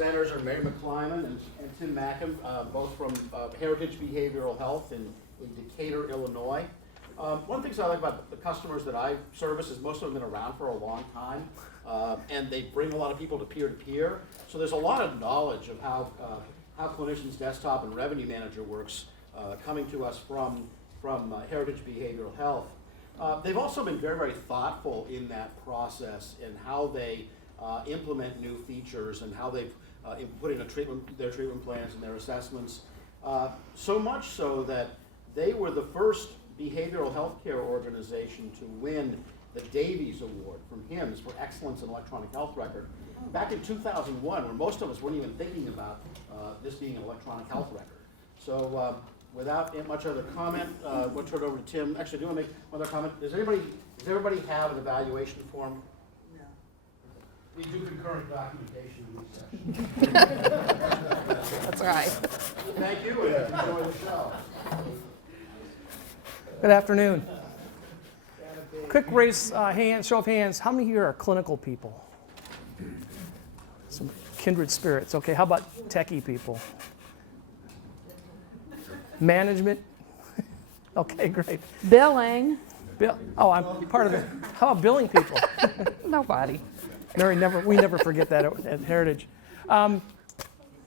presenters are Mary McClimmon and Tim Macken, both from Heritage Behavioral Health in Decatur, Illinois. One of the things I like about the customers that I service is most of them have been around for a long time, and they bring a lot of people to peer-to-peer. So there's a lot of knowledge of how Clinician's Desktop and Revenue Manager works coming to us from Heritage Behavioral Health. They've also been very, very thoughtful in that process and how they implement new features and how they've put in their treatment plans and their assessments. So much so that they were the first behavioral health care organization to win the Davies Award from HIMSS for Excellence in Electronic Health Record back in 2001, when most of us weren't even thinking about this being an electronic health record. So without much other comment, we'll turn it over to Tim. Actually, do you want to make one other comment? Does everybody have an evaluation form? No. We do concurrent documentation in these sessions. That's right. Thank you, and enjoy the show. Good afternoon. Quick show of hands. How many here are clinical people? Some kindred spirits. Okay, how about techie people? Management? Okay, great. Billing. Oh, I'm part of it. How about billing people? Nobody. Mary, we never forget that at Heritage.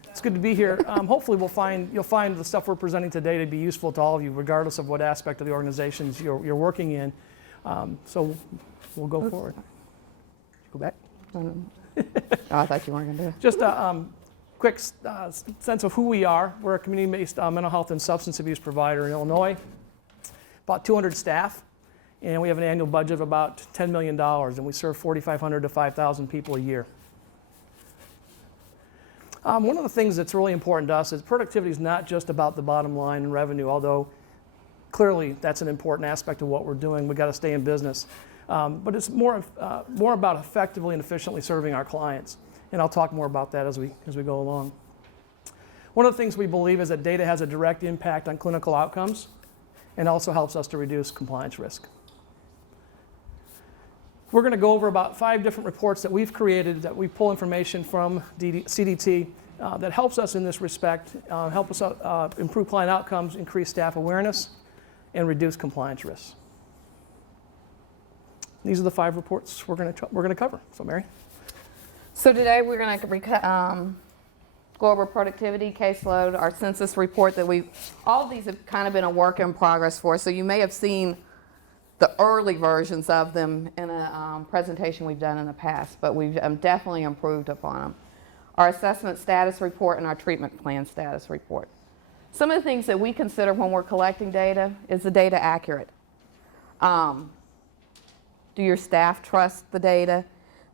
It's good to be here. Hopefully you'll find the stuff we're presenting today to be useful to all of you, regardless of what aspect of the organizations you're working in. So we'll go forward. Go back. Oh, I thought you weren't going to do it. Just a quick sense of who we are. We're a community-based mental health and substance abuse provider in Illinois. About 200 staff, and we have an annual budget of about $10 million, and we serve 4,500 to 5,000 people a year. One of the things that's really important to us is productivity is not just about the bottom line and revenue, although clearly that's an important aspect of what we're doing. We've got to stay in business. But it's more about effectively and efficiently serving our clients. And I'll talk more about that as we go along. One of the things we believe is that data has a direct impact on clinical outcomes and also helps us to reduce compliance risk. We're going to go over about 5 different reports that we've created that we pull information from CDT that helps us in this respect, help us improve client outcomes, increase staff awareness, and reduce compliance risks. These are the 5 reports we're going to cover. So, Mary. So today we're going to go over productivity, caseload, our census report all of these have kind of been a work in progress for us. So you may have seen the early versions of them in a presentation we've done in the past, but we've definitely improved upon them. Our assessment status report and our treatment plan status report. Some of the things that we consider when we're collecting data, is the data accurate? Do your staff trust the data?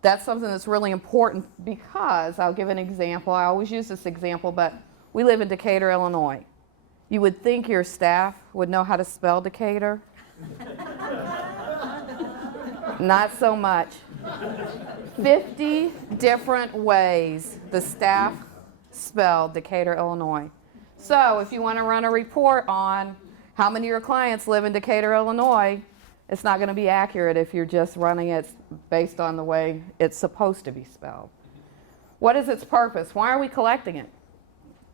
That's something that's really important because, I'll give an example, I always use this example, but we live in Decatur, Illinois. You would think your staff would know how to spell Decatur. Not so much. 50 different ways the staff spelled Decatur, Illinois. So if you want to run a report on how many of your clients live in Decatur, Illinois, it's not going to be accurate if you're just running it based on the way it's supposed to be spelled. What is its purpose? Why are we collecting it?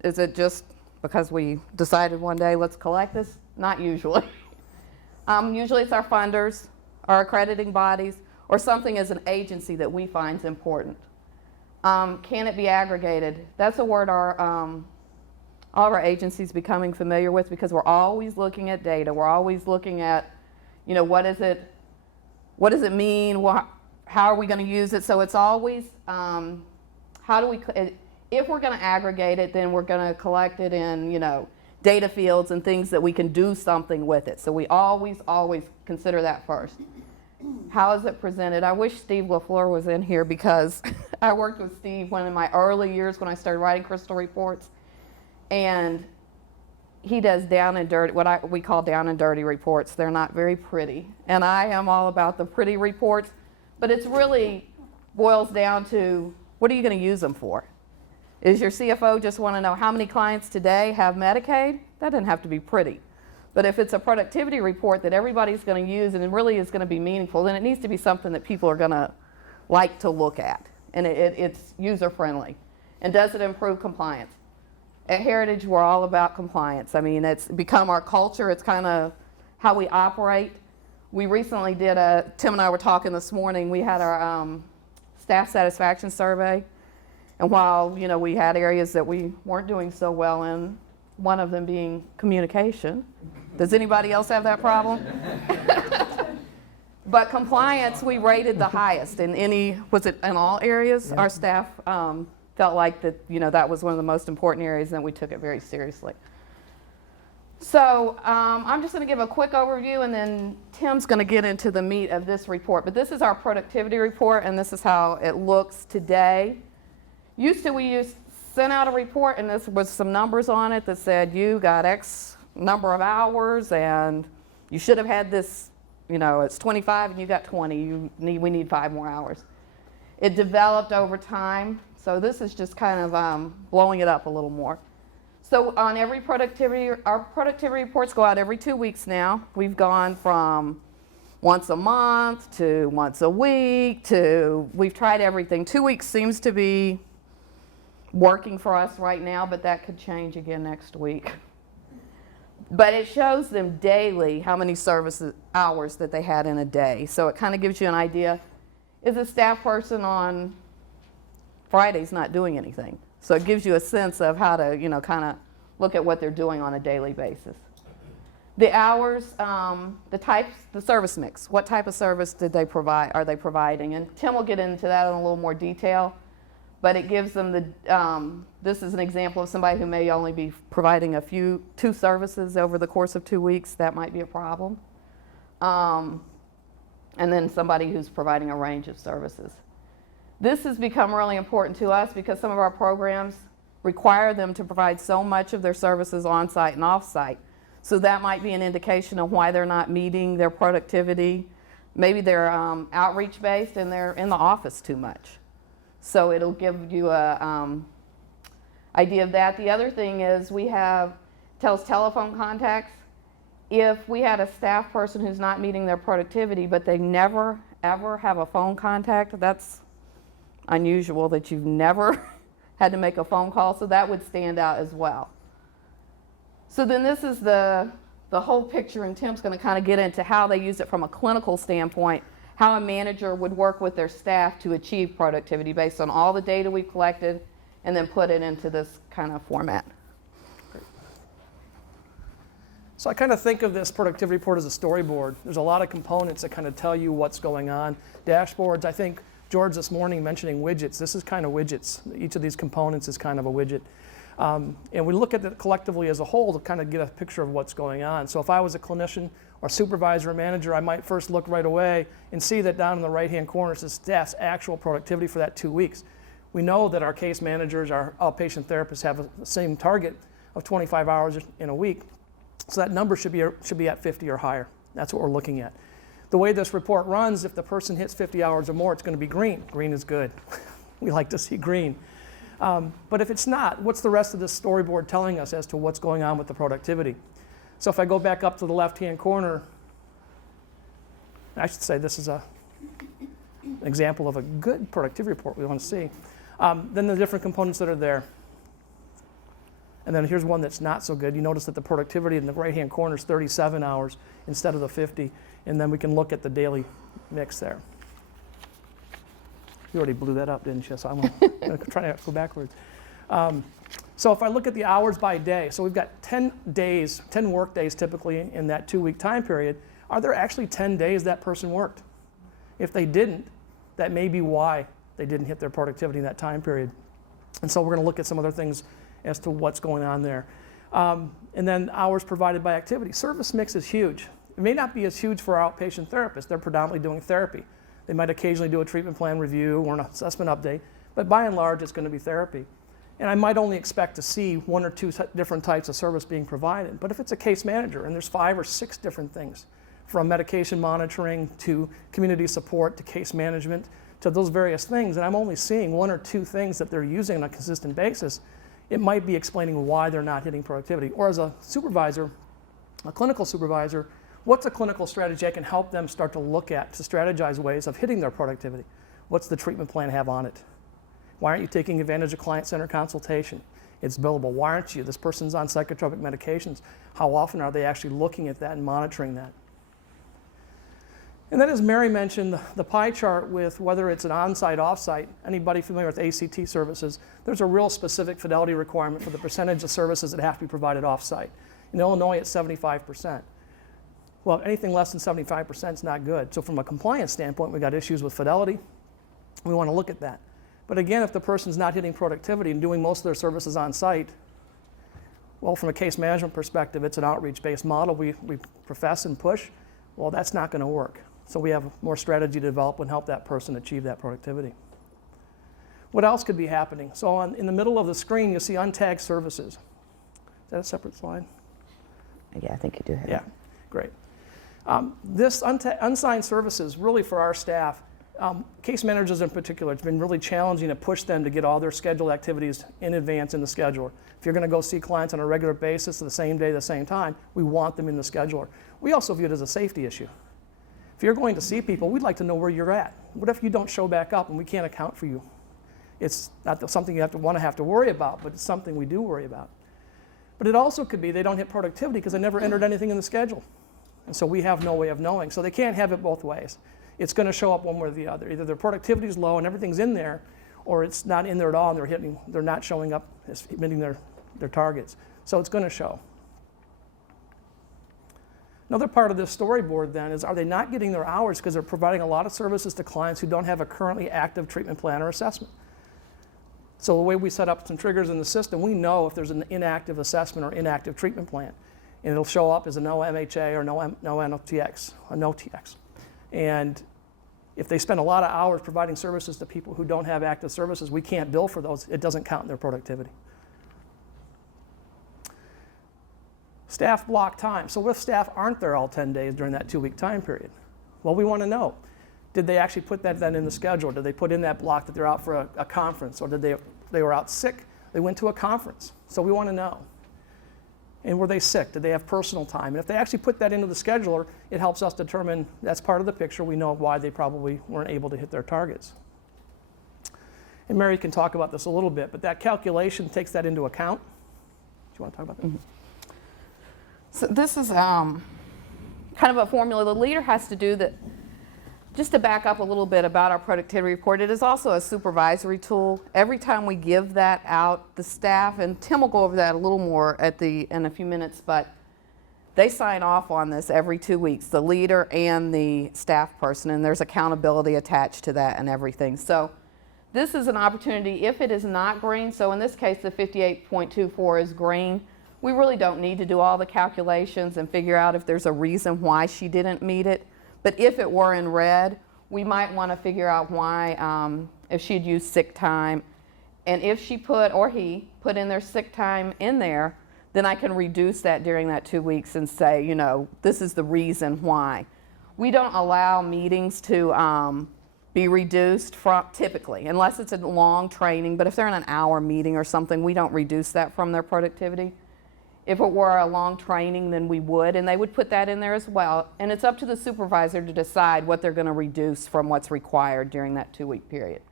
Is it just because we decided one day, let's collect this? Not usually. Usually it's our funders, our accrediting bodies, or something as an agency that we find is important. Can it be aggregated? That's a word all of our agencies becoming familiar with because we're always looking at data. We're always looking at, what does it mean? How are we going to use it? So it's always, if we're going to aggregate it, then we're going to collect it in, data fields and things that we can do something with it. So we always consider that first. How is it presented? I wish Steve LaFleur was in here because I worked with Steve one of my early years when I started writing Crystal reports. And he does down and dirty, what we call down and dirty reports. They're not very pretty. And I am all about the pretty reports, but it's really boils down to, what are you going to use them for? Is your CFO just want to know how many clients today have Medicaid? That doesn't have to be pretty. But if it's a productivity report that everybody's going to use and it really is going to be meaningful, then it needs to be something that people are going to like to look at. And it's user-friendly. And does it improve compliance? At Heritage, we're all about compliance. I mean, it's become our culture. It's kind of how we operate. We recently did Tim and I were talking this morning, we had our staff satisfaction survey. And while, you know, we had areas that we weren't doing so well in, one of them being communication. Does anybody else have that problem? But compliance, we rated the highest in was it in all areas? Yeah. Our staff felt like that, you know, that was one of the most important areas, and we took it very seriously. So I'm just going to give a quick overview, and then Tim's going to get into the meat of this report. But this is our productivity report, and this is how it looks today. We sent out a report, and this was some numbers on it that said you got X number of hours, and you should have had this, you know, it's 25 and you got 20. We need 5 more hours. It developed over time, so this is just kind of blowing it up a little more. So on every our productivity reports go out every 2 weeks now. We've gone from once a month to once a week to, we've tried everything. 2 weeks seems to be working for us right now, but that could change again next week. But it shows them daily how many service hours that they had in a day. So it kind of gives you an idea. Is a staff person on Fridays not doing anything? So it gives you a sense of how to, you know, kind of look at what they're doing on a daily basis. The hours, the types, the service mix. What type of service did they provide? Are they providing? And Tim will get into that in a little more detail. But it gives them this is an example of somebody who may only be providing 2 services over the course of 2 weeks. That might be a problem. And then somebody who's providing a range of services. This has become really important to us because some of our programs require them to provide so much of their services on-site and off-site. So that might be an indication of why they're not meeting their productivity. Maybe they're outreach-based and they're in the office too much. So it'll give you a idea of that. The other thing is tells telephone contacts. If we had a staff person who's not meeting their productivity, but they never, ever have a phone contact, that's unusual that you've never had to make a phone call, so that would stand out as well. So then this is the whole picture, and Tim's going to kind of get into how they use it from a clinical standpoint, how a manager would work with their staff to achieve productivity based on all the data we've collected and then put it into this kind of format. So I kind of think of this productivity report as a storyboard. There's a lot of components that kind of tell you what's going on. Dashboards, I think George this morning mentioning widgets. This is kind of widgets. Each of these components is kind of a widget. And we look at it collectively as a whole to kind of get a picture of what's going on. So if I was a clinician or supervisor or manager, I might first look right away and see that down in the right-hand corner says staff's actual productivity for that 2 weeks. We know that our case managers, our outpatient therapists have the same target of 25 hours in a week. So that number should be at 50 or higher. That's what we're looking at. The way this report runs, if the person hits 50 hours or more, it's going to be green. Green is good. We like to see green. But if it's not, what's the rest of this storyboard telling us as to what's going on with the productivity? So if I go back up to the left-hand corner, I should say this is an example of a good productivity report we want to see. Then the different components that are there. And then here's one that's not so good. You notice that the productivity in the right-hand corner is 37 hours instead of the 50. And then we can look at the daily mix there. You already blew that up, didn't you? So I'm going to try to go backwards. So if I look at the hours by day, so we've got 10 days, 10 work days typically in that 2-week time period. Are there actually 10 days that person worked? If they didn't, that may be why they didn't hit their productivity in that time period. And so we're going to look at some other things as to what's going on there. And then hours provided by activity. Service mix is huge. It may not be as huge for our outpatient therapists. They're predominantly doing therapy. They might occasionally do a treatment plan review or an assessment update, but by and large, it's going to be therapy. And I might only expect to see 1 or 2 different types of service being provided. But if it's a case manager and there's 5 or 6 different things, from medication monitoring to community support to case management to those various things, and I'm only seeing 1 or 2 things that they're using on a consistent basis, it might be explaining why they're not hitting productivity. Or as a supervisor, a clinical supervisor, what's a clinical strategy I can help them start to look at to strategize ways of hitting their productivity? What's the treatment plan have on it? Why aren't you taking advantage of client-centered consultation? It's billable. Why aren't you? This person's on psychotropic medications. How often are they actually looking at that and monitoring that? And then, as Mary mentioned, the pie chart with whether it's an on-site, off-site, anybody familiar with ACT services, there's a real specific fidelity requirement for the percentage of services that have to be provided off-site. In Illinois, it's 75%. Well, anything less than 75% is not good. So from a compliance standpoint, we've got issues with fidelity. We want to look at that. But again, if the person's not hitting productivity and doing most of their services on-site, well, from a case management perspective, it's an outreach-based model we profess and push. Well, that's not going to work. So we have more strategy to develop and help that person achieve that productivity. What else could be happening? So in the middle of the screen, you'll see untagged services. Is that a separate slide? Yeah, I think you do have Yeah, great. This unsigned services, really for our staff, case managers in particular, it's been really challenging to push them to get all their scheduled activities in advance in the scheduler. If you're going to go see clients on a regular basis the same day, the same time, we want them in the scheduler. We also view it as a safety issue. If you're going to see people, we'd like to know where you're at. What if you don't show back up and we can't account for you? It's not something you have to worry about, but it's something we do worry about. But it also could be they don't hit productivity because they never entered anything in the schedule. And so we have no way of knowing. So they can't have it both ways. It's going to show up one way or the other. Either their productivity is low and everything's in there, or it's not in there at all and they're not showing up as meeting their targets. So it's going to show. Another part of this storyboard then is, are they not getting their hours because they're providing a lot of services to clients who don't have a currently active treatment plan or assessment? So the way we set up some triggers in the system, we know if there's an inactive assessment or inactive treatment plan. And it'll show up as a no MHA or no NOTX, a no TX. And if they spend a lot of hours providing services to people who don't have active services, we can't bill for those. It doesn't count in their productivity. Staff block time. So what if staff aren't there all 10 days during that 2-week time period? Well, we want to know. Did they actually put that then in the schedule? Did they put in that block that they're out for a conference? Or did they were out sick? They went to a conference. So we want to know. And were they sick? Did they have personal time? And if they actually put that into the scheduler, it helps us determine that's part of the picture. We know why they probably weren't able to hit their targets. And Mary can talk about this a little bit, but that calculation takes that into account. Do you want to talk about that? Mm-hmm. So this is kind of a formula the leader has to do that. Just to back up a little bit about our productivity report, it is also a supervisory tool. Every time we give that out, the staff, and Tim will go over that a little more in a few minutes, but they sign off on this every 2 weeks, the leader and the staff person, and there's accountability attached to that and everything. So this is an opportunity, if it is not green, so in this case the 58.24 is green, we really don't need to do all the calculations and figure out if there's a reason why she didn't meet it. But if it were in red, we might want to figure out why, if she'd used sick time. And if she or he put in their sick time in there, then I can reduce that during that 2 weeks and say, you know, this is the reason why. We don't allow meetings to be reduced from, typically, unless it's a long training. But if they're in an hour meeting or something, we don't reduce that from their productivity. If it were a long training, then we would, and they would put that in there as well. And it's up to the supervisor to decide what they're going to reduce from what's required during that 2-week period.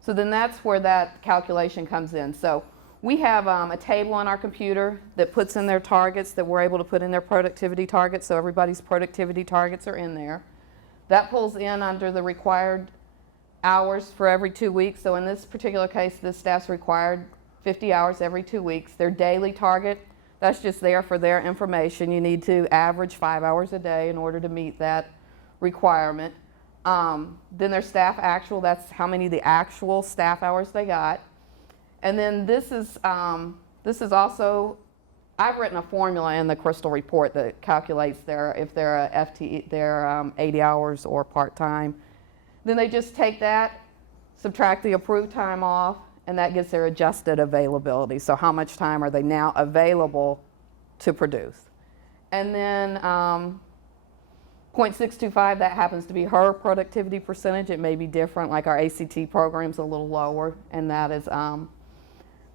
So then that's where that calculation comes in. So we have a table on our computer that puts in their targets, that we're able to put in their productivity targets, so everybody's productivity targets are in there. That pulls in under the required hours for every 2 weeks. So in this particular case, this staff's required 50 hours every 2 weeks. Their daily target, that's just there for their information. You need to average 5 hours a day in order to meet that requirement. Then their staff actual, that's how many the actual staff hours they got. And then this is also, I've written a formula in the Crystal report that calculates if they're a FTE, they're 80 hours or part-time. Then they just take that, subtract the approved time off, and that gets their adjusted availability. So how much time are they now available to produce? And then 0.625, that happens to be her productivity percentage. It may be different, like our ACT program's a little lower, and that is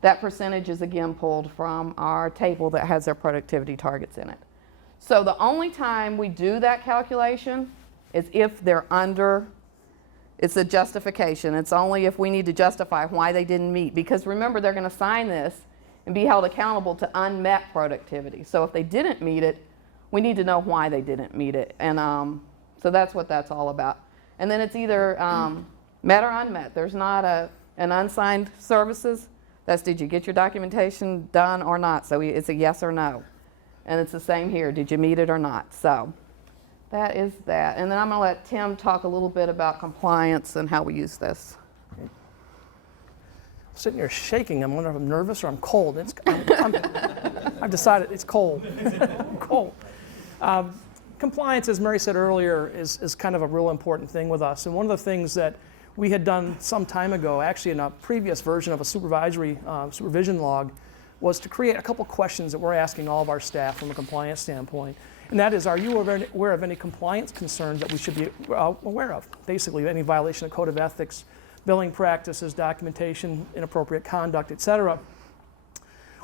that percentage is again pulled from our table that has their productivity targets in it. So the only time we do that calculation is if they're under It's a justification. It's only if we need to justify why they didn't meet. Because remember, they're going to sign this and be held accountable to unmet productivity. So if they didn't meet it, we need to know why they didn't meet it. And so that's what that's all about. And then it's either met or unmet. There's not an unsigned services. That's, did you get your documentation done or not? So it's a yes or no. And it's the same here. Did you meet it or not? So that is that. And then I'm going to let Tim talk a little bit about compliance and how we use this. I'm sitting here shaking. I'm wondering if I'm nervous or I'm cold. I've decided it's cold. Cold. Compliance, as Mary said earlier, is kind of a real important thing with us. And one of the things that we had done some time ago, actually in a previous version of a supervision log, was to create a couple questions that we're asking all of our staff from a compliance standpoint. And that is, are you aware of any compliance concerns that we should be aware of? Basically, any violation of code of ethics, billing practices, documentation, inappropriate conduct, et cetera.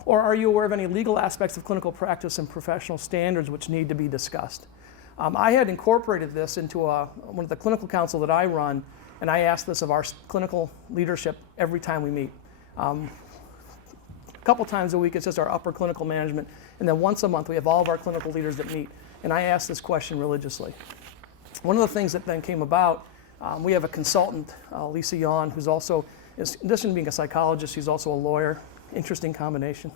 Or are you aware of any legal aspects of clinical practice and professional standards which need to be discussed? I had incorporated this into one of the clinical council that I run, and I ask this of our clinical leadership every time we meet. A couple times a week, it's just our upper clinical management, and then once a month, we have all of our clinical leaders that meet, and I ask this question religiously. One of the things that then came about, we have a consultant, Lisa Yawn, who's also, in addition to being a psychologist, she's also a lawyer. Interesting combination.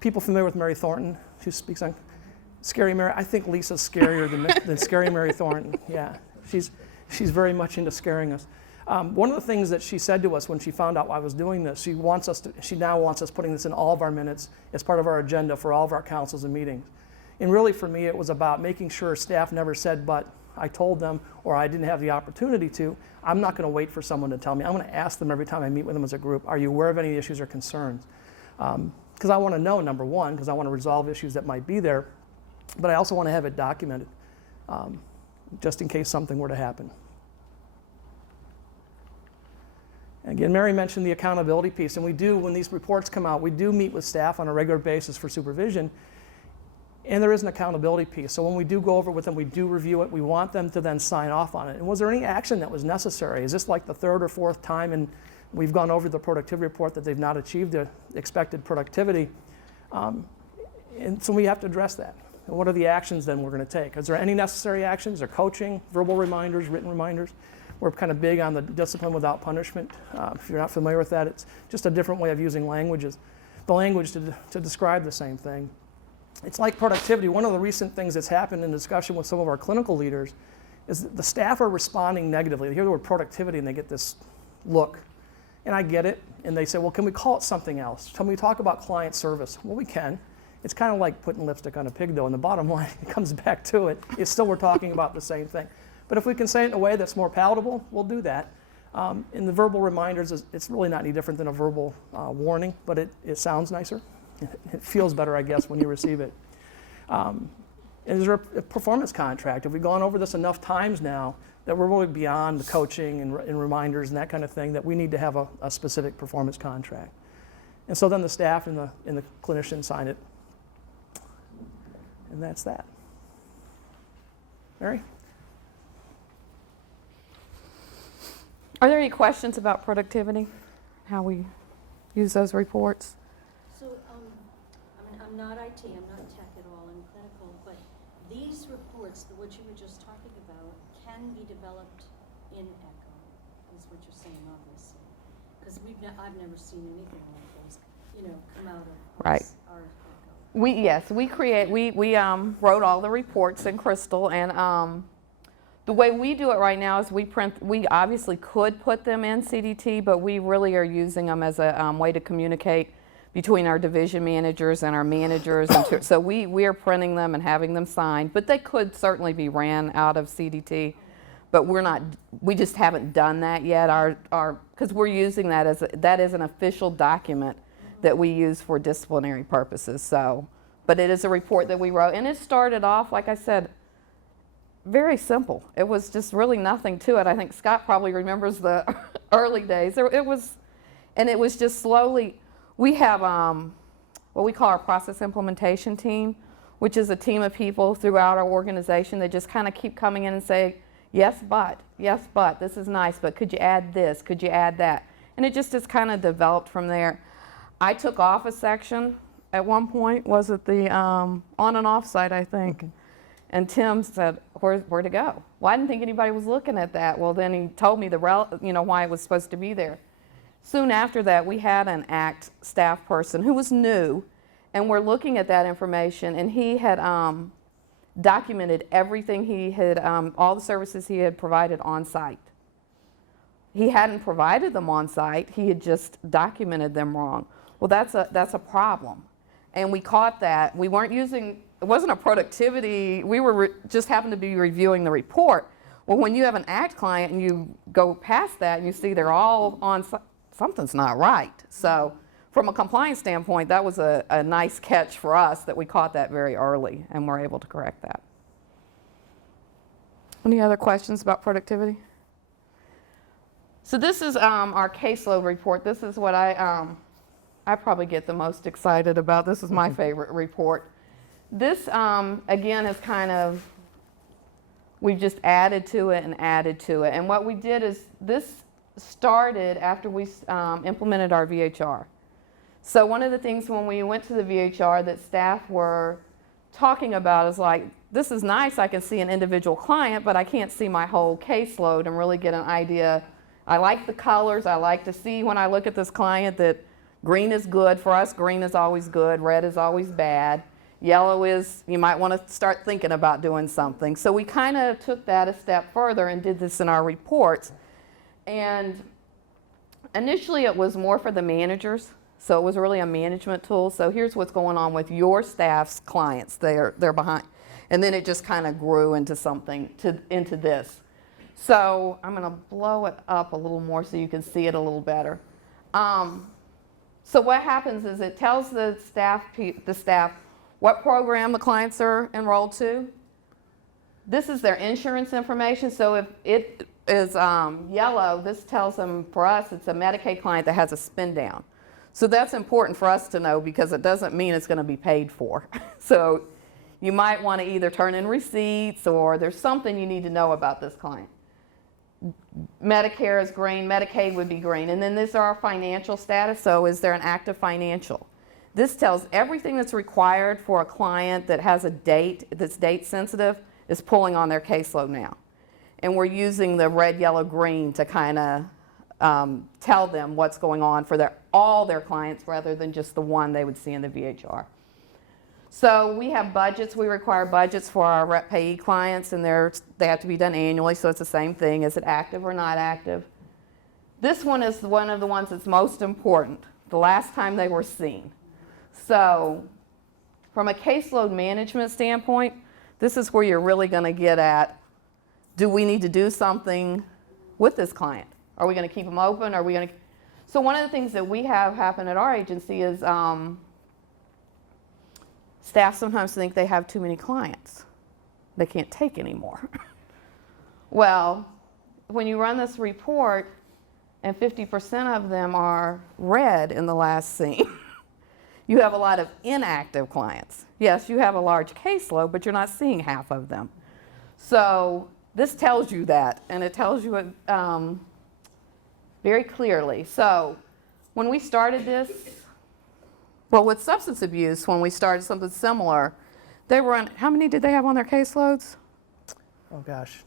People familiar with Mary Thornton? She speaks on Scary Mary. I think Lisa's scarier than Scary Mary Thornton. Yeah, she's very much into scaring us. One of the things that she said to us when she found out I was doing this, she now wants us putting this in all of our minutes as part of our agenda for all of our councils and meetings. And really for me, it was about making sure staff never said, but I told them, or I didn't have the opportunity to. I'm not going to wait for someone to tell me. I'm going to ask them every time I meet with them as a group, are you aware of any issues or concerns? Because I want to know, number one, because I want to resolve issues that might be there, but I also want to have it documented, just in case something were to happen. Again, Mary mentioned the accountability piece, and we do, when these reports come out, we do meet with staff on a regular basis for supervision, and there is an accountability piece. So when we do go over with them, we do review it. We want them to then sign off on it. And was there any action that was necessary? Is this like the third or fourth time and we've gone over the productivity report that they've not achieved the expected productivity? And so we have to address that. And what are the actions then we're going to take? Is there any necessary actions? Or coaching, verbal reminders, written reminders? We're kind of big on the discipline without punishment. If you're not familiar with that, it's just a different way of using the language to describe the same thing. It's like productivity. One of the recent things that's happened in discussion with some of our clinical leaders is that the staff are responding negatively. They hear the word productivity and they get this look. And I get it. And they say, well, can we call it something else? Can we talk about client service? Well, we can. It's kind of like putting lipstick on a pig, though. And the bottom line, it comes back to it. It's still we're talking about the same thing. But if we can say it in a way that's more palatable, we'll do that. In the verbal reminders, it's really not any different than a verbal warning, but it sounds nicer. It feels better, I guess, when you receive it. And there's a performance contract. Have we gone over this enough times now that we're really beyond the coaching and reminders and that kind of thing, that we need to have a specific performance contract? And so then the staff and the clinician sign it. And that's that. Mary? Are there any questions about productivity? How we use those reports? So, I mean, I'm not IT, I'm not tech at all, I'm clinical, but these reports, what you were just talking about, can be developed in Echo, is what you're saying, obviously. Because I've never seen anything like those, come out of Right. our Echo. We wrote all the reports in Crystal, and the way we do it right now is we obviously could put them in CDT, but we really are using them as a way to communicate between our division managers and our managers. So we are printing them and having them signed, but they could certainly be ran out of CDT, but we just haven't done that yet. Because we're using that is an official document that we use for disciplinary purposes. So, but it is a report that we wrote, and it started off, like I said, very simple. It was just really nothing to it. I think Scott probably remembers the early days. It was just slowly. We have what we call our process implementation team, which is a team of people throughout our organization that just kind of keep coming in and say, Yes, but this is nice, but could you add this? Could you add that? And it just has kind of developed from there. I took off a section at one point. Was it the on and off site, I think? And Tim said, where to go? Well, I didn't think anybody was looking at that. Well, then he told me why it was supposed to be there. Soon after that, we had an ACT staff person who was new, and we're looking at that information, and he had documented everything he had, all the services he had provided on site. He hadn't provided them on site, he had just documented them wrong. Well, that's a problem. And we caught that. We weren't using, it wasn't a productivity, we were just happened to be reviewing the report. Well, when you have an ACT client and you go past that and you see they're all on site, something's not right. So from a compliance standpoint, that was a nice catch for us that we caught that very early and were able to correct that. Any other questions about productivity? So this is our caseload report. This is what I probably get the most excited about. This is my favorite report. This, again, is kind of, we've just added to it and added to it. And what we did is, this started after we implemented our VHR. So one of the things when we went to the VHR that staff were talking about is like, this is nice, I can see an individual client, but I can't see my whole caseload and really get an idea. I like the colors, I like to see when I look at this client that green is good. For us, green is always good, red is always bad. Yellow is, you might want to start thinking about doing something. So we kind of took that a step further and did this in our reports. And initially it was more for the managers. So it was really a management tool. So here's what's going on with your staff's clients. They're behind. And then it just kind of grew into something, into this. So I'm going to blow it up a little more so you can see it a little better. So what happens is it tells the staff what program the clients are enrolled to. This is their insurance information. So if it is yellow, this tells them, for us, it's a Medicaid client that has a spin down. So that's important for us to know because it doesn't mean it's going to be paid for. So you might want to either turn in receipts or there's something you need to know about this client. Medicare is green, Medicaid would be green. And then these are our financial status. So is there an active financial? This tells everything that's required for a client that has a date, that's date sensitive, is pulling on their caseload now. And we're using the red, yellow, green to kind of tell them what's going on for all their clients rather than just the one they would see in the VHR. So we have budgets. We require budgets for our rep payee clients, and they have to be done annually, so it's the same thing. Is it active or not active? This one is one of the ones that's most important, the last time they were seen. So from a caseload management standpoint, this is where you're really going to get at, do we need to do something with this client? Are we going to keep them open? Are we going to? So one of the things that we have happen at our agency is staff sometimes think they have too many clients. They can't take anymore. Well, when you run this report and 50% of them are red in the last scene, you have a lot of inactive clients. Yes, you have a large caseload, but you're not seeing half of them. So this tells you that, and it tells you it very clearly. So when we started this, well, with substance abuse, when we started something similar, they were on, how many did they have on their caseloads? Oh gosh.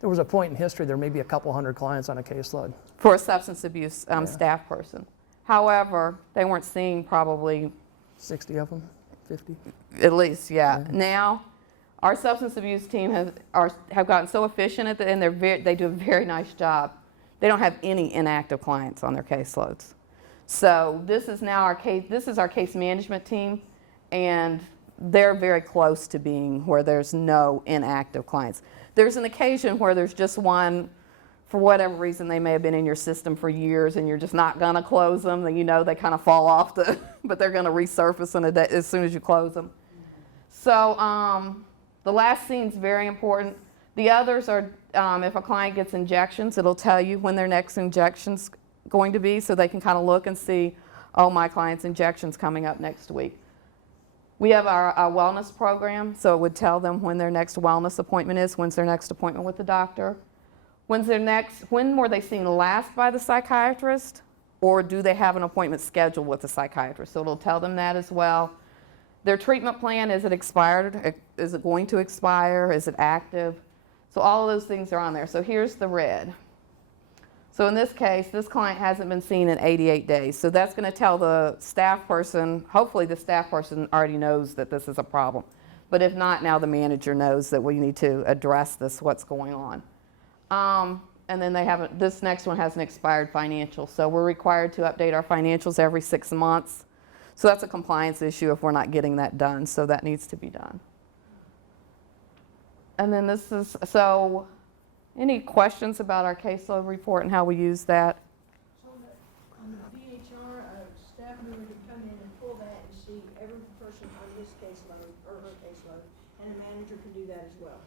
There was a point in history there may be a couple hundred clients on a caseload. For a substance abuse Yeah. staff person. However, they weren't seeing probably 60 of them, 50. at least, yeah. Now, our substance abuse team have gotten so efficient at and they do a very nice job. They don't have any inactive clients on their caseloads. So this is now our case management team, and they're very close to being where there's no inactive clients. There's an occasion where there's just one, for whatever reason, they may have been in your system for years and you're just not going to close them. And you know they kind of fall off, but they're going to resurface in a day, as soon as you close them. So the last scene's very important. The others are, if a client gets injections, it'll tell you when their next injection's going to be, so they can kind of look and see, oh, my client's injection's coming up next week. We have our wellness program, so it would tell them when their next wellness appointment is, when's their next appointment with the doctor, when were they seen last by the psychiatrist, or do they have an appointment scheduled with the psychiatrist? So it'll tell them that as well. Their treatment plan, is it expired? Is it going to expire? Is it active? So all of those things are on there. So here's the red. So in this case, this client hasn't been seen in 88 days. So that's going to tell the staff person, hopefully the staff person already knows that this is a problem. But if not, now the manager knows that we need to address this, what's going on. And then this next one has an expired financial. So we're required to update our financials every 6 months. So that's a compliance issue if we're not getting that done. So that needs to be done. And then any questions about our caseload report and how we use that? So on the VHR, a staff member can come in and pull that and see every person on his caseload or her caseload, and a manager can do that as well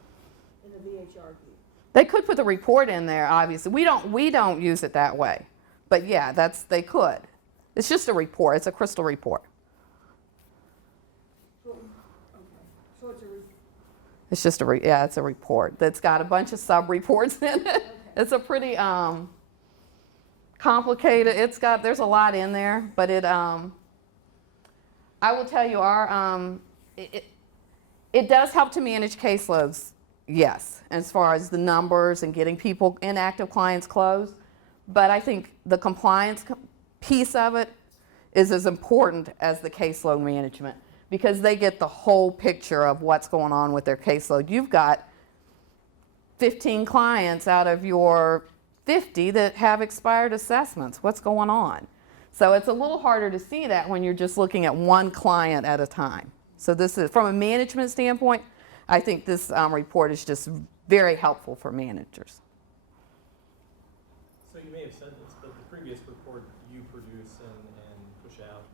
in the VHR view. They could put the report in there, obviously. We don't use it that way. But yeah, they could. It's just a report. It's a crystal report. So, okay, so it's a It's just it's a report that's got a bunch of sub-reports in it. It's a pretty complicated. There's a lot in there, but I will tell you it does help to manage caseloads. Yes, as far as the numbers and getting people inactive clients closed, but I think the compliance piece of it is as important as the caseload management, because they get the whole picture of what's going on with their caseload. You've got 15 clients out of your 50 that have expired assessments. What's going on? So it's a little harder to see that when you're just looking at one client at a time. So this is, from a management standpoint, I think this report is just very helpful for managers. So you may have said this, but the previous report you produce and push out,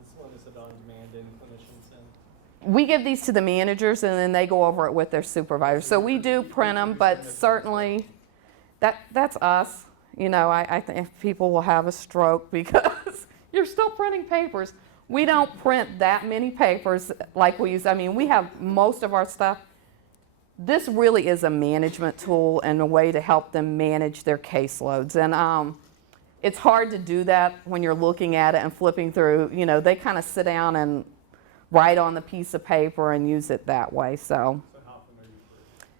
this one is on demand and clinicians send? We give these to the managers and then they go over it with their supervisors. So we do print them, but certainly that's us. You know, I think people will have a stroke because you're still printing papers. We don't print that many papers like we use. I mean, we have most of our stuff. This really is a management tool and a way to help them manage their caseloads. And it's hard to do that when you're looking at it and flipping through. You know, they kind of sit down and write on the piece of paper and use it that way. So how often are you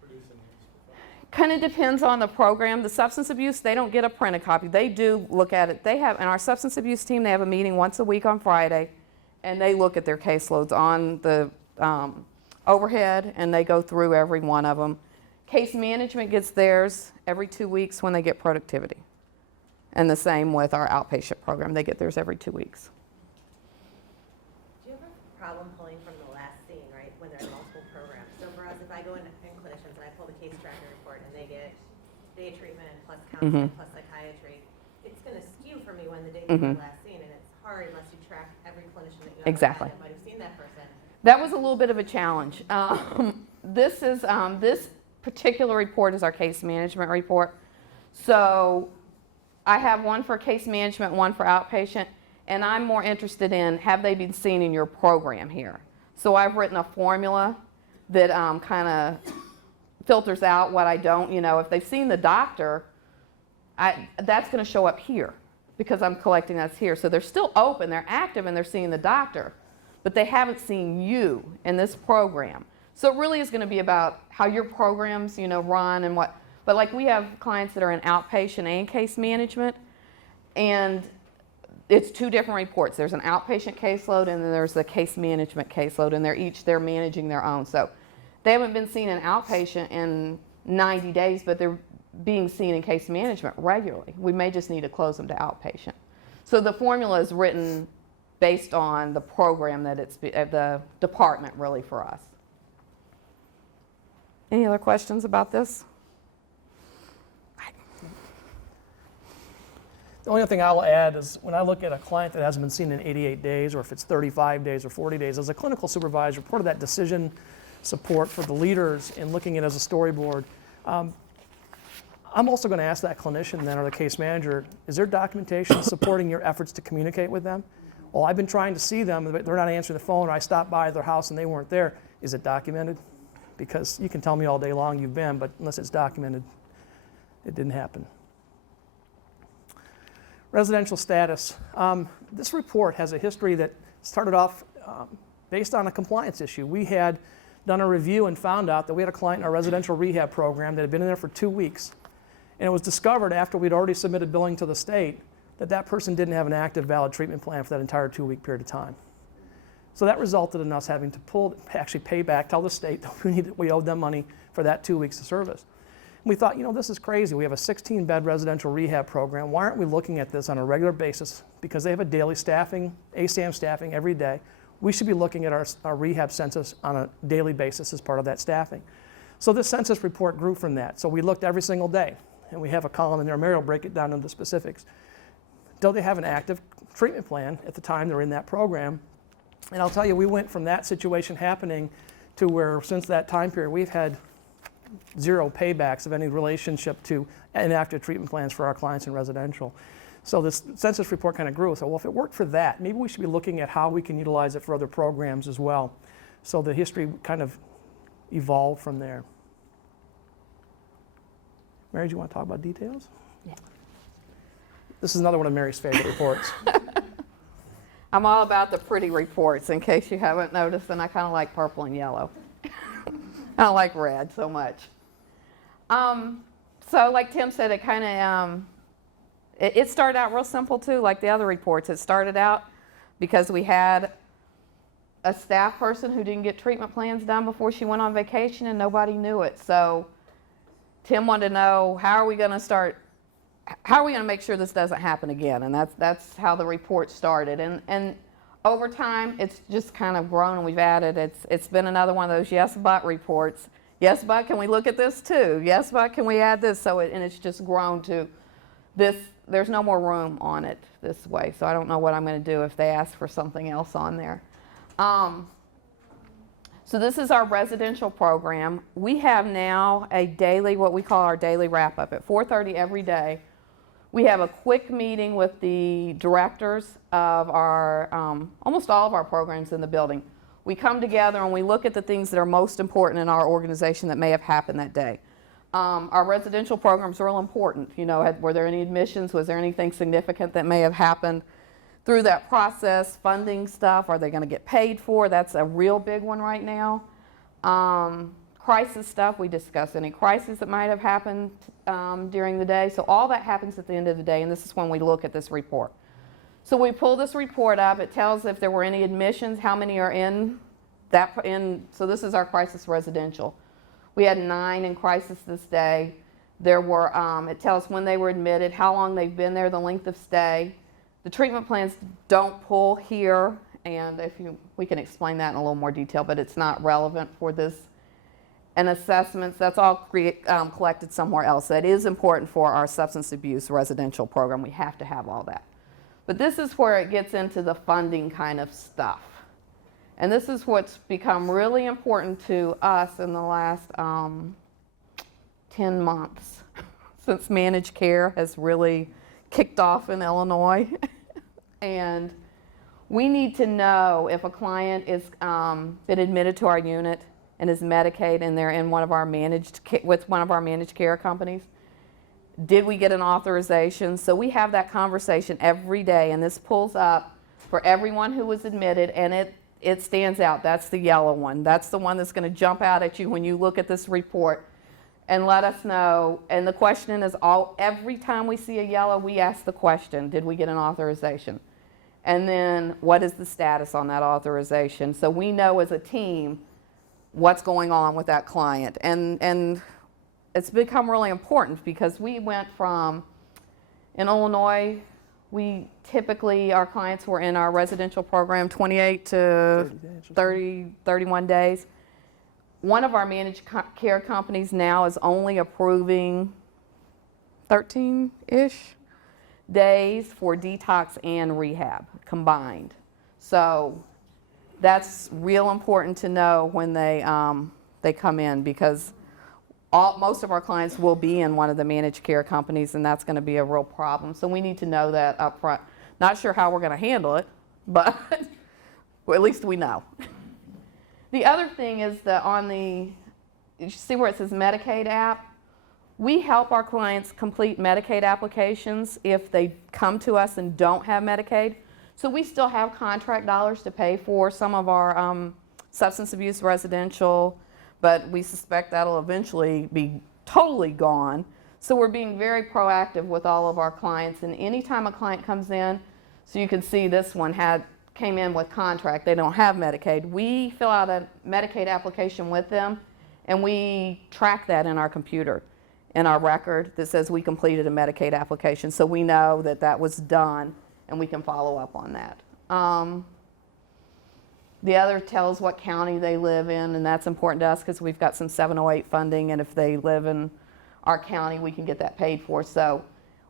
producing these? kind of depends on the program. The substance abuse, they don't get a printed copy. They do look at it. They have, in our substance abuse team, they have a meeting once a week on Friday, and they look at their caseloads on the overhead, and they go through every one of them. Case management gets theirs every 2 weeks when they get productivity. And the same with our outpatient program. They get theirs every 2 weeks. Do you have a problem pulling from the last scene, right, when there are multiple programs? So for us, if I go in clinicians and I pull the case tracker report and they get day treatment plus counseling plus psychiatry, it's going to skew for me when the data is the last scene, and it's hard unless you track every clinician that you ever Exactly. had that might have seen that person. That was a little bit of a challenge. This particular report is our case management report. So I have one for case management, one for outpatient, and I'm more interested in, have they been seen in your program here? So I've written a formula that kind of filters out what I don't, you know, if they've seen the doctor, that's going to show up here because I'm collecting that's here. So they're still open, they're active, and they're seeing the doctor, but they haven't seen you in this program. So it really is going to be about how your programs, you know, run and what. But like we have clients that are in outpatient and case management, and it's two different reports. There's an outpatient caseload and then there's the case management caseload, and they're managing their own. So they haven't been seen in outpatient in 90 days, but they're being seen in case management regularly. We may just need to close them to outpatient. So the formula is written based on the program that it's the department really for us. Any other questions about this? The only thing I'll add is when I look at a client that hasn't been seen in 88 days, or if it's 35 days or 40 days, as a clinical supervisor, part of that decision support for the leaders in looking at it as a storyboard, I'm also going to ask that clinician then, or the case manager, is there documentation supporting your efforts to communicate with them? Well, I've been trying to see them, but they're not answering the phone, or I stopped by their house and they weren't there. Is it documented? Because you can tell me all day long you've been, but unless it's documented, it didn't happen. Residential status. This report has a history that started off based on a compliance issue. We had done a review and found out that we had a client in our residential rehab program that had been in there for 2 weeks. And it was discovered after we'd already submitted billing to the state that that person didn't have an active valid treatment plan for that entire 2-week period of time. So that resulted in us having to actually pay back, tell the state that we owed them money for that 2 weeks of service. And we thought, this is crazy. We have a 16-bed residential rehab program. Why aren't we looking at this on a regular basis? Because they have a daily staffing, ASAM staffing every day. We should be looking at our rehab census on a daily basis as part of that staffing. So this census report grew from that. So we looked every single day, and we have a column in there. Mary will break it down into the specifics. Do they have an active treatment plan at the time they're in that program? And I'll tell you, we went from that situation happening to where since that time period, we've had 0 paybacks of any relationship to inactive treatment plans for our clients in residential. So this census report kind of grew. So, well, if it worked for that, maybe we should be looking at how we can utilize it for other programs as well. So the history kind of evolved from there. Mary, do you want to talk about details? Yeah. This is another one of Mary's favorite reports. I'm all about the pretty reports, in case you haven't noticed, and I kind of like purple and yellow. I don't like red so much. So like Tim said, it kind of, it started out real simple too, like the other reports. It started out because we had a staff person who didn't get treatment plans done before she went on vacation, and nobody knew it. So Tim wanted to know, how are we going to make sure this doesn't happen again? And that's how the report started. And over time, it's just kind of grown, and we've added, it's been another one of those yes, but reports. Yes, but can we look at this too? Yes, but can we add this? So and it's just grown to this. There's no more room on it this way. So I don't know what I'm going to do if they ask for something else on there. So this is our residential program. We have now a daily, what we call our daily wrap-up at 4:30 every day. We have a quick meeting with the directors of our, almost all of our programs in the building. We come together and we look at the things that are most important in our organization that may have happened that day. Our residential programs are real important. Were there any admissions? Was there anything significant that may have happened through that process? Funding stuff, are they going to get paid for? That's a real big one right now. Crisis stuff, we discuss any crises that might have happened during the day. So all that happens at the end of the day, and this is when we look at this report. So we pull this report up. It tells if there were any admissions, how many are in that. So this is our crisis residential. We had 9 in crisis this day. There were, it tells when they were admitted, how long they've been there, the length of stay. The treatment plans don't pull here, and we can explain that in a little more detail, but it's not relevant for this. And assessments, that's all collected somewhere else. That is important for our substance abuse residential program. We have to have all that. But this is where it gets into the funding kind of stuff. And this is what's become really important to us in the last 10 months since managed care has really kicked off in Illinois. And we need to know if a client is been admitted to our unit and is Medicaid and they're in one of our with one of our managed care companies. Did we get an authorization? So we have that conversation every day, and this pulls up for everyone who was admitted, and it stands out. That's the yellow one. That's the one that's going to jump out at you when you look at this report and let us know. And the question is, every time we see a yellow, we ask the question, did we get an authorization? And then what is the status on that authorization? So we know as a team what's going on with that client. And it's become really important because we went from, in Illinois, our clients were in our residential program 28 to 31 days. One of our managed care companies now is only approving 13-ish days for detox and rehab combined. So that's real important to know when they come in, because most of our clients will be in one of the managed care companies, and that's going to be a real problem. So we need to know that up front. Not sure how we're going to handle it, but well, at least we know. The other thing is that you see where it says Medicaid app? We help our clients complete Medicaid applications if they come to us and don't have Medicaid. So we still have contract dollars to pay for some of our substance abuse residential, but we suspect that'll eventually be totally gone. So we're being very proactive with all of our clients, and anytime a client comes in, so you can see this one came in with contract, they don't have Medicaid, we fill out a Medicaid application with them, and we track that in our computer, in our record that says we completed a Medicaid application, so we know that that was done, and we can follow up on that. The other tells what county they live in, and that's important to us because we've got some 708 funding, and if they live in our county, we can get that paid for. So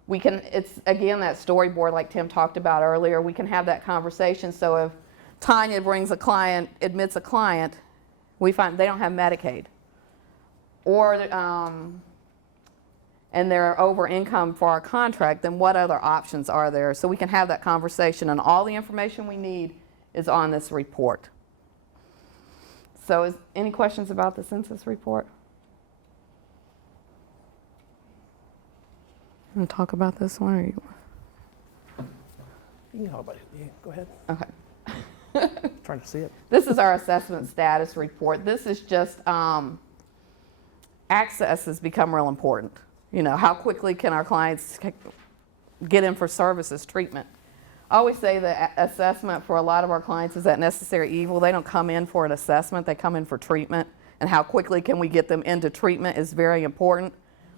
we can, it's again that storyboard like Tim talked about earlier, we can have that conversation. So if Tanya brings a client, admits a client, we find they don't have Medicaid, or and they're over income for our contract, then what other options are there? So we can have that conversation, and all the information we need is on this report. So any questions about the census report? You want to talk about this one, or you? You can talk about it. Yeah, go ahead. Okay. Trying to see it. This is our assessment status report. This is just access has become real important. You know, how quickly can our clients get in for services, treatment? I always say that assessment for a lot of our clients is that necessary evil. They don't come in for an assessment, they come in for treatment. And how quickly can we get them into treatment is very important.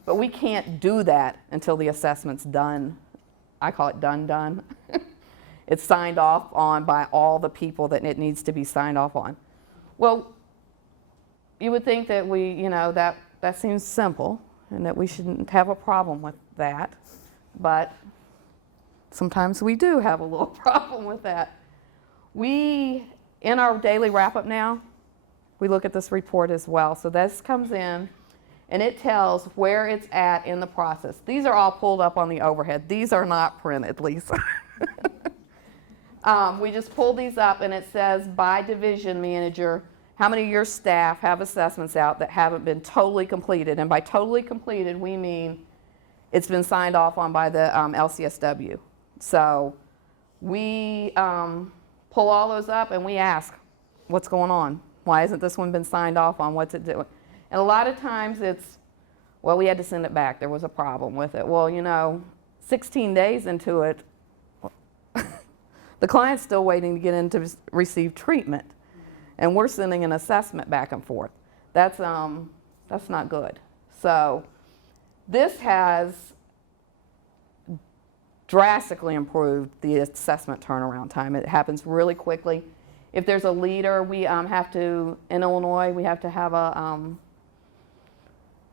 But we can't do that until the assessment's done. I call it done. It's signed off on by all the people that it needs to be signed off on. Well, you would think that that seems simple and that we shouldn't have a problem with that. But sometimes we do have a little problem with that. In our daily wrap-up now, we look at this report as well. So this comes in, and it tells where it's at in the process. These are all pulled up on the overhead. These are not printed, Lisa. We just pulled these up, and it says by division manager, how many of your staff have assessments out that haven't been totally completed. And by totally completed, we mean it's been signed off on by the LCSW. So we pull all those up and we ask, what's going on? Why hasn't this one been signed off on? What's it doing? And a lot of times it's, well, we had to send it back. There was a problem with it. Well, 16 days into it, the client's still waiting to get in to receive treatment. And we're sending an assessment back and forth. That's not good. So this has drastically improved the assessment turnaround time. It happens really quickly. If there's a leader, we have to, in Illinois, we have to have a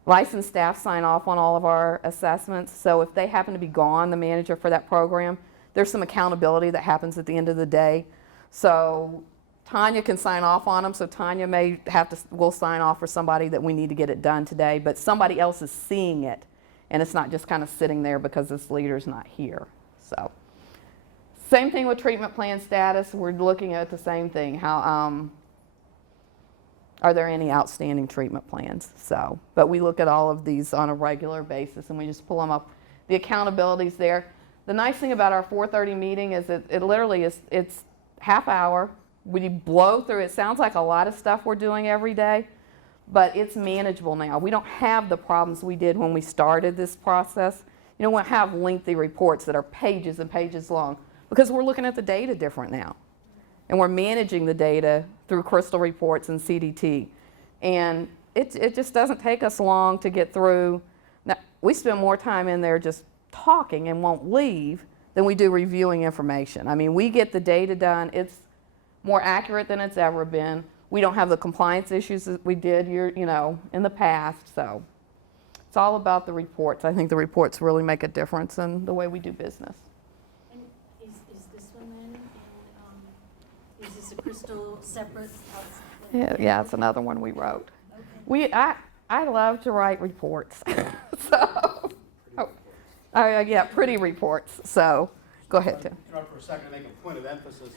licensed staff sign off on all of our assessments. So if they happen to be gone, the manager for that program, there's some accountability that happens at the end of the day. So Tanya can sign off on them, so Tanya will sign off for somebody that we need to get it done today, but somebody else is seeing it, and it's not just kind of sitting there because this leader's not here. So, same thing with treatment plan status. We're looking at the same thing. How are there any outstanding treatment plans? So, but we look at all of these on a regular basis, and we just pull them up. The accountability's there. The nice thing about our 4:30 meeting is that it literally is, it's half hour. We blow through it. Sounds like a lot of stuff we're doing every day, but it's manageable now. We don't have the problems we did when we started this process. You don't want to have lengthy reports that are pages and pages long because we're looking at the data different now. And we're managing the data through Crystal reports and CDT. And it just doesn't take us long to get through. Now, we spend more time in there just talking and won't leave than we do reviewing information. I mean, we get the data done. It's more accurate than it's ever been. We don't have the compliance issues that we did in the past. So it's all about the reports. I think the reports really make a difference in the way we do business. And is this one then, is this a Crystal separate? Yeah, it's another one we wrote. Okay. I love to write reports. So, yeah, pretty reports. So Go ahead, Tim. Interrupt for a second to make a point of emphasis.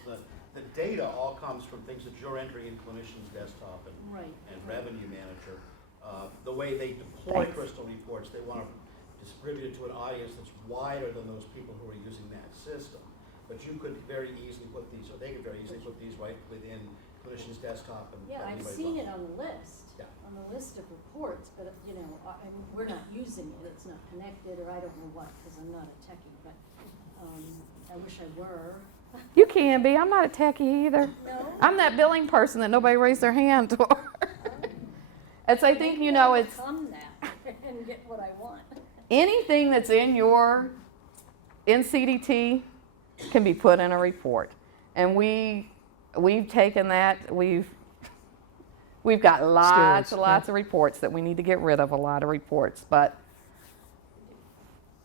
The data all comes from things that you're entering in clinician's desktop and revenue manager. The way they deploy Thanks. Crystal reports, they want to distribute it to an audience that's wider than those people who are using that system. But you could very easily put these, or they could very easily put these right within clinician's desktop. And Yeah, let I've anybody seen run it on the list, Yeah. on the list of reports, but, you know, I mean, we're not using it, it's not connected, or I don't know what, because I'm not a techie, but, I wish I were. You can be. I'm not a techie either. No? I'm that billing person that nobody raised their hand for. It's, I think, you know, it's Become that and get what I want. anything that's in your CDT can be put in a report. And we've taken that, we've got lots and lots of reports that we need to get rid of, a lot of reports, but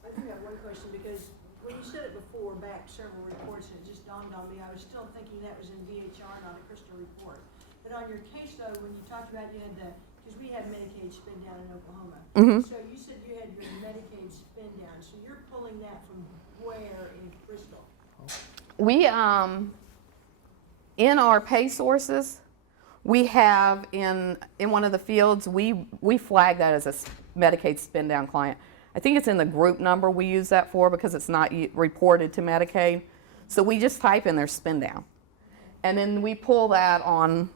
I do have one question, because when you said it before, back several reports, it just dawned on me, I was still thinking that was in VHR, not a Crystal report. But on your caseload, when you talked about you had because we had Medicaid spin down in Oklahoma. Mhm. So you said you had your Medicaid spin down, so you're pulling that from where in Crystal? we, in our pay sources, we have in one of the fields, we flag that as a Medicaid spin down client. I think it's in the group number we use that for because it's not reported to Medicaid. So we just type in their spin down. And then we pull that on,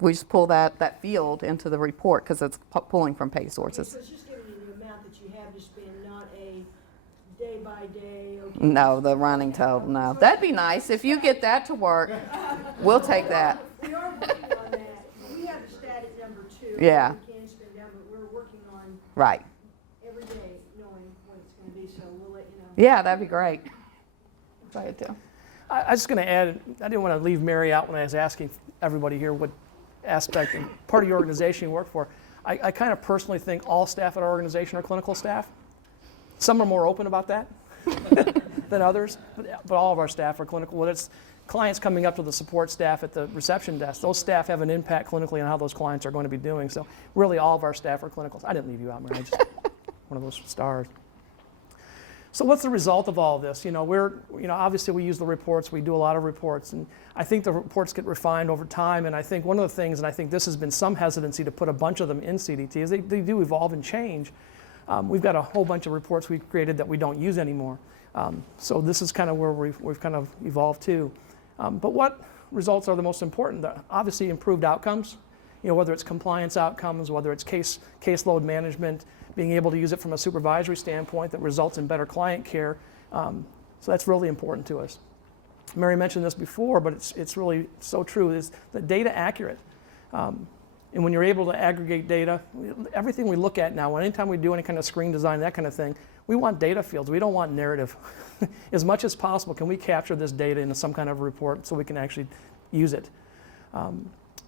we just pull that field into the report because it's pulling from pay Okay, sources. so it's just giving you the amount that you have to spend, not a day by day, okay? No, the running total, no. That'd be nice. If you get that to work, we'll take that. We are working on that. We have a static number too. Yeah. We can spend down, but we're working on Right. every day knowing what it's gonna be, so we'll let you know. Yeah, that'd be great. Go ahead, Tim. I was just going to add, I didn't want to leave Mary out when I was asking everybody here what aspect and part of your organization you work for. I kind of personally think all staff at our organization are clinical staff. Some are more open about that than others, but all of our staff are clinical. Whether it's clients coming up to the support staff at the reception desk, those staff have an impact clinically on how those clients are going to be doing. So really all of our staff are clinicals. I didn't leave you out, Mary. I just one of those stars. So what's the result of all this? Obviously we use the reports, we do a lot of reports, and I think the reports get refined over time, and I think one of the things, and I think this has been some hesitancy to put a bunch of them in CDT, is they do evolve and change. We've got a whole bunch of reports we've created that we don't use anymore. So this is kind of where we've kind of evolved to. But what results are the most important? Obviously improved outcomes, whether it's compliance outcomes, whether it's caseload management, being able to use it from a supervisory standpoint that results in better client care. So that's really important to us. Mary mentioned this before, but it's really so true, is the data accurate. And when you're able to aggregate data, everything we look at now, anytime we do any kind of screen design, that kind of thing, we want data fields. We don't want narrative. As much as possible, can we capture this data into some kind of report so we can actually use it?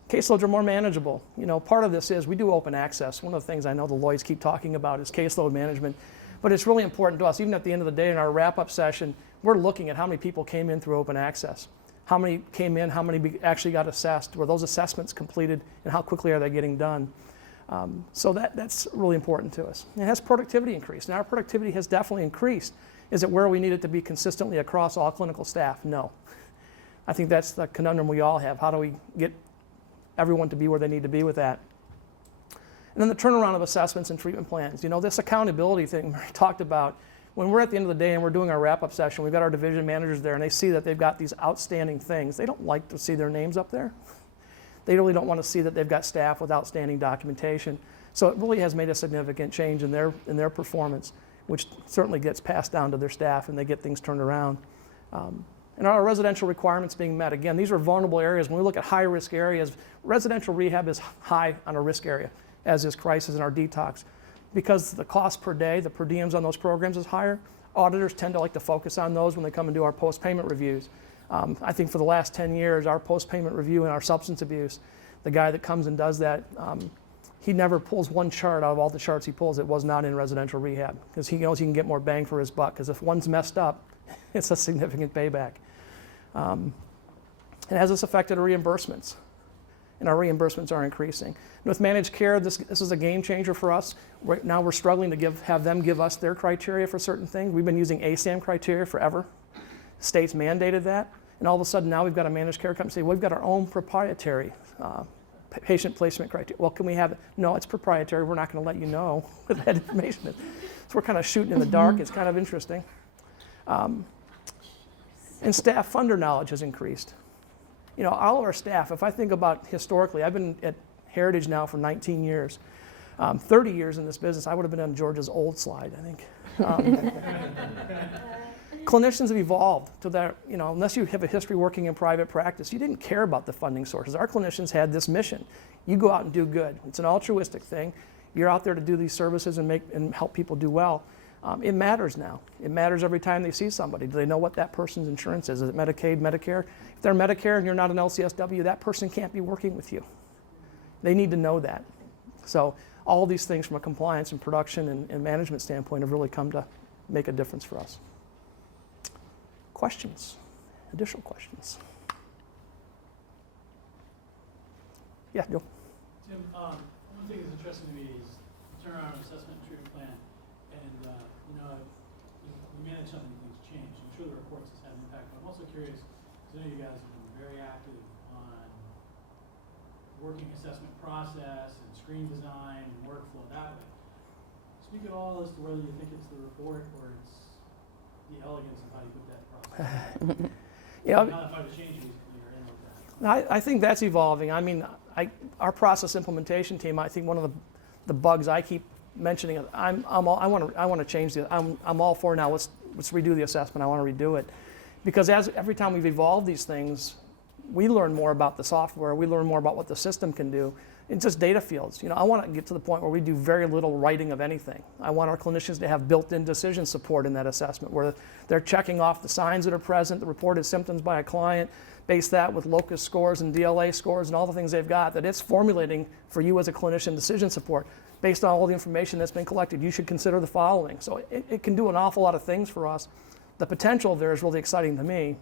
Caseloads are more manageable. Part of this is we do open access. One of the things I know the Lloyds keep talking about is caseload management, but it's really important to us. Even at the end of the day in our wrap-up session, we're looking at how many people came in through open access. How many came in, how many actually got assessed, were those assessments completed, and how quickly are they getting done? So that's really important to us. It has productivity increased, and our productivity has definitely increased. Is it where we need it to be consistently across all clinical staff? No. I think that's the conundrum we all have. How do we get everyone to be where they need to be with that? And then the turnaround of assessments and treatment plans. This accountability thing Mary talked about, when we're at the end of the day and we're doing our wrap-up session, we've got our division managers there and they see that they've got these outstanding things. They don't like to see their names up there. They really don't want to see that they've got staff with outstanding documentation. So it really has made a significant change in their performance, which certainly gets passed down to their staff and they get things turned around. And our residential requirements being met. Again, these are vulnerable areas. When we look at high-risk areas, residential rehab is high on a risk area, as is crisis and our detox. Because the cost per day, the per diems on those programs is higher, auditors tend to like to focus on those when they come and do our post-payment reviews. I think for the last 10 years, our post-payment review and our substance abuse, the guy that comes and does that, he never pulls one chart out of all the charts he pulls that was not in residential rehab, because he knows he can get more bang for his buck, because if one's messed up, it's a significant payback. And has this affected our reimbursements? And our reimbursements are increasing. And with managed care, this is a game changer for us. Right now we're struggling to have them give us their criteria for certain things. We've been using ASAM criteria forever. States mandated that, and all of a sudden now we've got a managed care company say, we've got our own proprietary patient placement criteria. Well, can we have it? No, it's proprietary. We're not going to let you know what that information is. So we're kind of shooting in the dark. It's kind of interesting. And staff funder knowledge has increased. You know, all of our staff, if I think about historically, I've been at Heritage now for 19 years. 30 years in this business, I would have been on George's old slide, I think. Clinicians have evolved to that, you know, unless you have a history working in private practice, you didn't care about the funding sources. Our clinicians had this mission. You go out and do good. It's an altruistic thing. You're out there to do these services and help people do well. It matters now. It matters every time they see somebody. Do they know what that person's insurance is? Is it Medicaid, Medicare? If they're Medicare and you're not an LCSW, that person can't be working with you. They need to know that. So all these things from a compliance and production and management standpoint have really come to make a difference for us. Questions? Additional questions? Yeah, Joe. Tim, one thing that's interesting to me is the turnaround assessment and treatment plan. And, you know, you manage something, things change. I'm sure the reports has had an impact, but I'm also curious, because I know you guys have been very active on working assessment process and screen design and workflow that way. Speak at all as to whether you think it's the report or it's the elegance of how you put that process. Yeah, Now, if I was changing recently or anything like that. I think that's evolving. I mean, our process implementation team, I think one of the bugs I keep mentioning, I want to change the, I'm all for now, let's redo the assessment, I want to redo it. Because every time we've evolved these things, we learn more about the software, we learn more about what the system can do. It's just data fields. You know, I want to get to the point where we do very little writing of anything. I want our clinicians to have built-in decision support in that assessment, where they're checking off the signs that are present, the reported symptoms by a client, base that with locus scores and DLA scores and all the things they've got, that it's formulating for you as a clinician decision support. Based on all the information that's been collected, you should consider the following. So it can do an awful lot of things for us. The potential there is really exciting to me.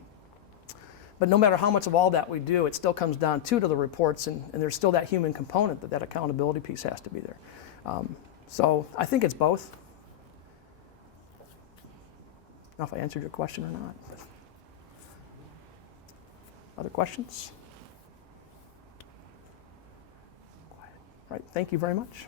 But no matter how much of all that we do, it still comes down to the reports, and there's still that human component, that accountability piece has to be there. So I think it's both. I don't know if I answered your question or not. Other questions? All right, thank you very much.